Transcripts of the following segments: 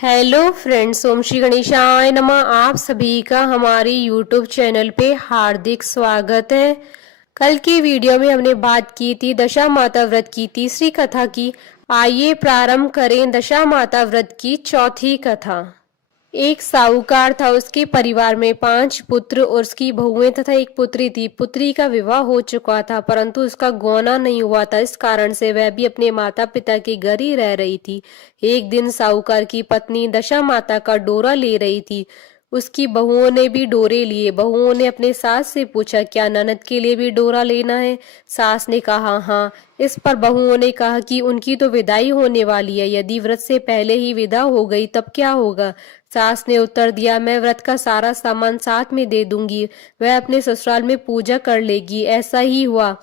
Hello friends, ओम श्री गणेशाय नमः। आप सभी का हमारी यूट्यूब चैनल पे हार्दिक स्वागत है। कल की वीडियो में हमने बात की थी दशा माता व्रत की तीसरी कथा की। आइए प्रारंभ करें दशा माता व्रत की चौथी कथा। एक साहूकार था, उसके परिवार में 5 पुत्र और उसकी बहुएं तथा एक पुत्री थी। पुत्री का विवाह हो चुका था परंतु उसका गौना नहीं हुआ था, इस कारण से वह भी अपने माता पिता के घर ही रह रही थी। एक दिन साहूकार की पत्नी दशा माता का डोरा ले रही थी। उसकी बहुओं ने भी डोरे लिए। बहुओं ने अपने सास से पूछा, क्या ननद के लिए भी डोरा लेना है? सास ने कहा हाँ। इस पर बहुओं ने कहा कि उनकी तो विदाई होने वाली है, यदि व्रत से पहले ही विदा हो गई तब क्या होगा? सास ने उत्तर दिया, मैं व्रत का सारा सामान साथ में दे दूंगी, वह अपने ससुराल में पूजा कर लेगी। ऐसा ही हुआ।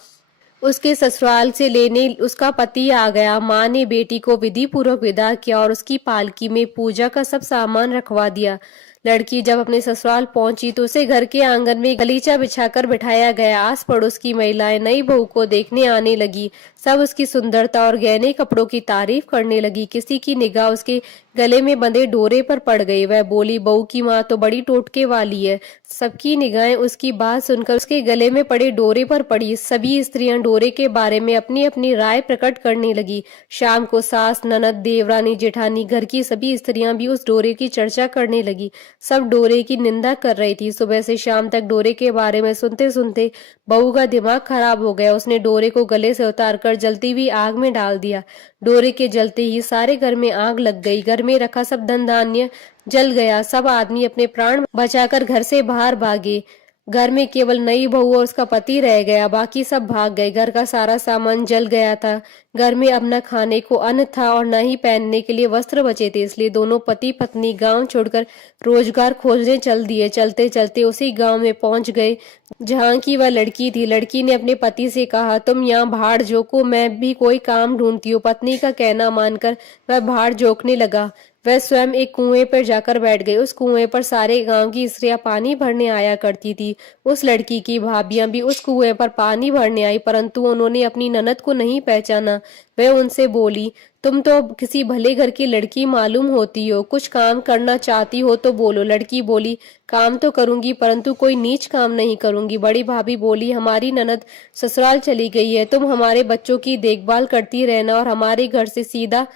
उसके ससुराल से लेने उसका पति आ गया। माँ ने बेटी को विधि पूर्वक विदा किया और उसकी पालकी में पूजा का सब सामान रखवा दिया। लड़की जब अपने ससुराल पहुंची तो उसे घर के आंगन में गलीचा बिछाकर बिठाया गया। आस पड़ोस की महिलाएं नई बहू को देखने आने लगी। सब उसकी सुंदरता और गहने कपड़ों की तारीफ करने लगी। किसी की निगाह उसके गले में बंधे डोरे पर पड़ गई। वह बोली, बहू की माँ तो बड़ी टोटके वाली है। सबकी निगाहें उसकी बात सुनकर उसके गले में पड़े डोरे पर पड़ी। सभी स्त्रियां डोरे के बारे में अपनी अपनी राय प्रकट करने लगी। शाम को सास, ननद, देवरानी, जेठानी, घर की सभी स्त्रियां भी उस डोरे की चर्चा करने लगी। सब डोरे की निंदा कर रही थी। सुबह से शाम तक डोरे के बारे में सुनते सुनते बहू का दिमाग खराब हो गया। उसने डोरे को गले से उतारकर जलती हुई आग में डाल दिया। डोरे के जलते ही सारे घर में आग लग गई। घर में रखा सब धन धान्य जल गया। सब आदमी अपने प्राण बचाकर घर से बाहर भागे। घर में केवल नई बहू और उसका पति रह गया, बाकी सब भाग गए। घर का सारा सामान जल गया था। घर में अब न खाने को अन्न था और न ही पहनने के लिए वस्त्र बचे थे, इसलिए दोनों पति पत्नी गांव छोड़कर रोजगार खोजने चल दिए। चलते चलते उसी गांव में पहुंच गए जहां की वह लड़की थी। लड़की ने अपने पति से कहा, तुम यहाँ भाड़ जोको, मैं भी कोई काम ढूंढती हूँ। पत्नी का कहना मानकर वह भाड़ जोकने लगा। वह स्वयं एक कुएं पर जाकर बैठ गई। उस कुएं पर सारे गांव की स्त्रियां पानी भरने आया करती थी। उस लड़की की भाभियां भी उस कुएं पर पानी भरने आई, परंतु उन्होंने अपनी ननद को नहीं पहचाना। वह उनसे बोली, तुम तो किसी भले घर की लड़की मालूम होती हो, कुछ काम करना चाहती हो तो बोलो। लड़की बोली, काम तो करूंगी परंतु कोई नीच काम नहीं करूंगी। बड़ी भाभी बोली, हमारी ननद ससुराल चली गई है, तुम हमारे बच्चों की देखभाल करती रहना और हमारे घर से सीधा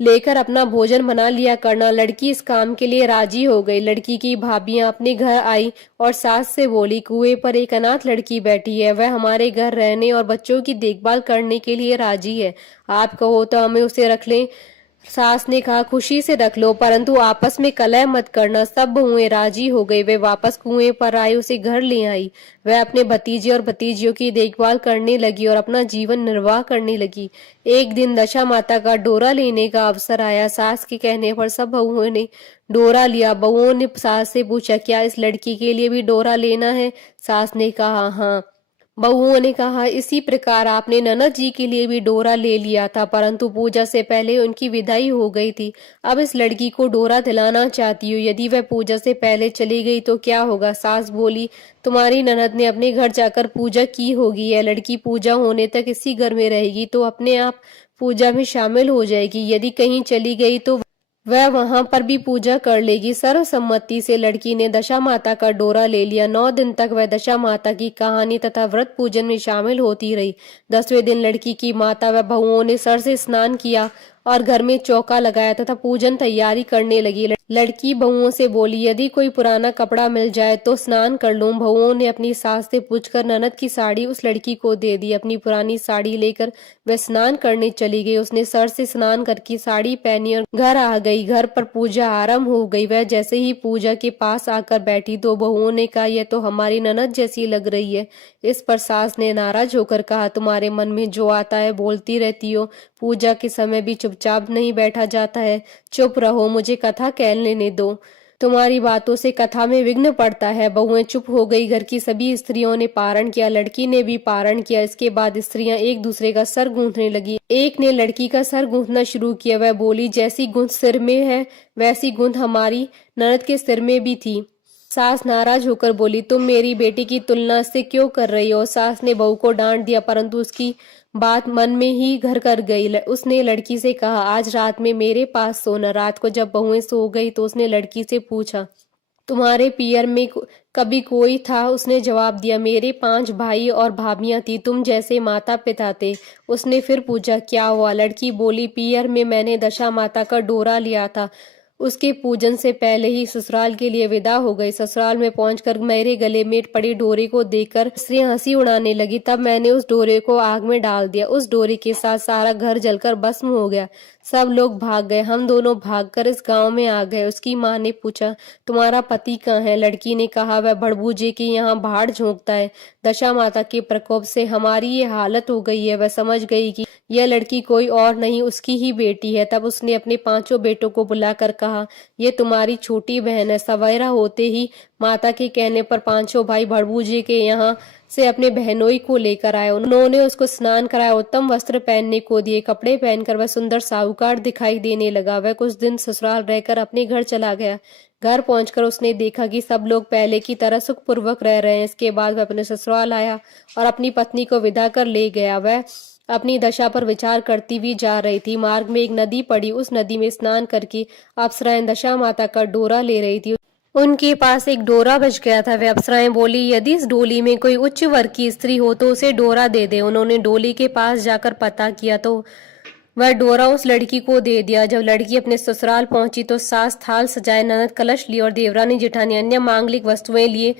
लेकर अपना भोजन बना लिया करना। लड़की इस काम के लिए राजी हो गई। लड़की की भाभियां अपने घर आई और सास से बोली, कुएं पर एक अनाथ लड़की बैठी है, वह हमारे घर रहने और बच्चों की देखभाल करने के लिए राजी है, आप कहो तो हमें उसे रख लें। सास ने कहा, खुशी से रख लो, परंतु आपस में कलह मत करना। सब बहुएं राजी हो गई। वे वापस कुएं पर आई, उसे घर ले आई। वह अपने भतीजे और भतीजियों की देखभाल करने लगी और अपना जीवन निर्वाह करने लगी। एक दिन दशा माता का डोरा लेने का अवसर आया। सास के कहने पर सब बहुओं ने डोरा लिया। बहुओं ने सास से पूछा, क्या इस लड़की के लिए भी डोरा लेना है? सास ने कहा हाँ। बहुओं ने कहा, इसी प्रकार आपने ननद जी के लिए भी डोरा ले लिया था, परंतु पूजा से पहले उनकी विदाई हो गई थी। अब इस लड़की को डोरा दिलाना चाहती हूँ, यदि वह पूजा से पहले चली गई तो क्या होगा? सास बोली, तुम्हारी ननद ने अपने घर जाकर पूजा की होगी। यह लड़की पूजा होने तक इसी घर में रहेगी तो अपने आप पूजा में शामिल हो जाएगी। यदि कहीं चली गई तो वह वहां पर भी पूजा कर लेगी। सर्वसम्मति से लड़की ने दशा माता का डोरा ले लिया। 9 दिन तक वह दशा माता की कहानी तथा व्रत पूजन में शामिल होती रही। 10वें दिन लड़की की माता व बहुओं ने सर से स्नान किया और घर में चौका लगाया तथा पूजन तैयारी करने लगी। लड़की बहुओं से बोली, यदि कोई पुराना कपड़ा मिल जाए तो स्नान कर लूं। बहुओं ने अपनी सास से पूछकर ननद की साड़ी उस लड़की को दे दी। अपनी पुरानी साड़ी लेकर वह स्नान करने चली गई। उसने सर से स्नान करके साड़ी पहनी और घर आ गई। घर पर पूजा आरंभ हो गई। वह जैसे ही पूजा के पास आकर बैठी तो बहुओं ने कहा, यह तो हमारी ननद जैसी लग रही है। इस पर सास ने नाराज होकर कहा, तुम्हारे मन में जो आता है बोलती रहती हो, पूजा के समय भी चुपचाप नहीं बैठा जाता है। चुप रहो, मुझे कथा कह लेने दो, तुम्हारी बातों से कथा में विघ्न पड़ता है। बहुएं चुप हो गई। घर की सभी स्त्रियों ने पारण किया, लड़की ने भी पारण किया। इसके बाद स्त्रियां एक दूसरे का सर गूंथने लगी। एक ने लड़की का सर गूंथना शुरू किया। वह बोली, जैसी गूंथ सिर में है वैसी गूंथ हमारी ननद के सिर में भी थी। सास नाराज होकर बोली, तुम मेरी बेटी की तुलना से क्यों कर रही हो। सास ने बहू को डांट दिया, परंतु उसकी बात मन में ही घर कर गई। उसने लड़की से कहा, आज रात में मेरे पास सोना। रात को जब बहुएं सो गई तो उसने लड़की से पूछा, तुम्हारे पियर में कभी कोई था। उसने जवाब दिया, मेरे 5 भाई और भाभियां थी, तुम जैसे माता पिता थे। उसने फिर पूछा, क्या हुआ। लड़की बोली, पियर में मैंने दशा माता का डोरा लिया था, उसके पूजन से पहले ही ससुराल के लिए विदा हो गई। ससुराल में पहुंचकर मेरे गले में पड़ी डोरे को देखकर स्त्रियां हंसी उड़ाने लगी। तब मैंने उस डोरे को आग में डाल दिया। उस डोरे के साथ सारा घर जलकर भस्म हो गया। सब लोग भाग गए। हम दोनों भागकर इस गांव में आ गए। उसकी माँ ने पूछा, तुम्हारा पति कहाँ है। लड़की ने कहा, वह भड़बूजे के यहाँ भाड़ झोंकता है। दशा माता के प्रकोप से हमारी ये हालत हो गई है। वह समझ गई कि यह लड़की कोई और नहीं, उसकी ही बेटी है। तब उसने अपने 5 बेटों को बुलाकर कहा, ये तुम्हारी छोटी बहन है। सवेरा होते ही माता के कहने पर 5 भाई भड़बूजे के यहाँ से अपने बहनोई को लेकर आए। उन्होंने उसको स्नान कराया, उत्तम वस्त्र पहनने को दिए। कपड़े पहनकर वह सुंदर साहूकार दिखाई देने लगा। वह कुछ दिन ससुराल रहकर अपने घर चला गया। घर पहुंचकर उसने देखा कि सब लोग पहले की तरह सुखपूर्वक रह रहे हैं। इसके बाद वह अपने ससुराल आया और अपनी पत्नी को विदा कर ले गया। वह अपनी दशा पर विचार करती हुई जा रही थी। मार्ग में एक नदी पड़ी। उस नदी में स्नान करके अप्सराएं दशा माता का डोरा ले रही थी। उनके पास एक डोरा बच गया था। वे अप्सराएं बोली, यदि इस डोली में कोई उच्च वर्ग की स्त्री हो तो उसे डोरा दे दे। उन्होंने डोली के पास जाकर पता किया तो वह डोरा उस लड़की को दे दिया। जब लड़की अपने ससुराल पहुंची तो सास थाल सजाए, ननद कलश लिए और देवरानी जेठानी अन्य मांगलिक वस्तुएं लिए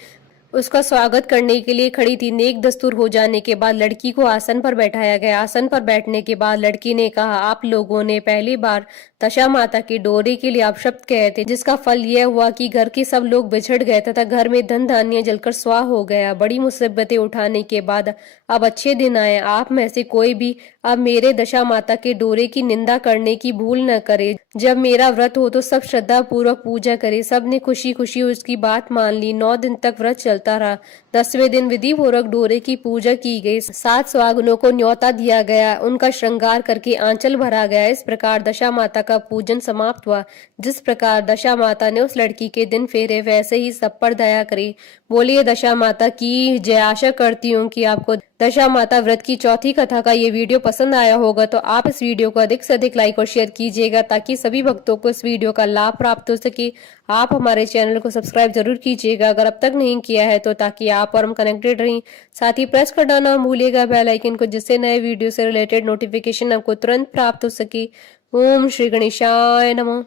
उसका स्वागत करने के लिए खड़ी थी। नेक दस्तूर हो जाने के बाद लड़की को आसन पर बैठाया गया। आसन पर बैठने के बाद लड़की ने कहा, आप लोगों ने पहली बार दशा माता की डोरे के लिए अपशब्द कहे थे, जिसका फल यह हुआ कि घर के सब लोग बिछड़ गए तथा घर में धन धान्य जलकर स्वाह हो गया। बड़ी मुसीबतें उठाने के बाद अब अच्छे दिन आए। आप में से कोई भी अब मेरे दशा माता के डोरे की निंदा करने की भूल न करे। जब मेरा व्रत हो तो सब श्रद्धा पूर्वक पूजा करे। सब ने खुशी खुशी उसकी बात मान ली। 9 दिन तक व्रत चलता रहा। 10वें दिन विधि पूर्वक डोरे की पूजा की गई। 7 सुहागनों को न्योता दिया गया, उनका श्रृंगार करके आंचल भरा गया। इस प्रकार दशा माता का पूजन समाप्त हुआ। जिस प्रकार दशा माता ने उस लड़की के दिन फेरे, वैसे ही सब पर दया करी। बोलिए दशा माता की जय। आशा करती हूँ कि आपको दशा माता व्रत की चौथी कथा का ये वीडियो पसंद आया होगा, तो आप इस वीडियो को अधिक से अधिक लाइक और शेयर कीजिएगा ताकि सभी भक्तों को इस वीडियो का लाभ प्राप्त हो सके। आप हमारे चैनल को सब्सक्राइब जरूर कीजिएगा अगर अब तक नहीं किया है तो, ताकि आप और हम कनेक्टेड रहें। साथ ही प्रेस करना ना भूलिएगा बेल आइकन को, जिससे नए वीडियो से रिलेटेड नोटिफिकेशन आपको तुरंत प्राप्त हो सके। ओम श्री गणेशाय नमः।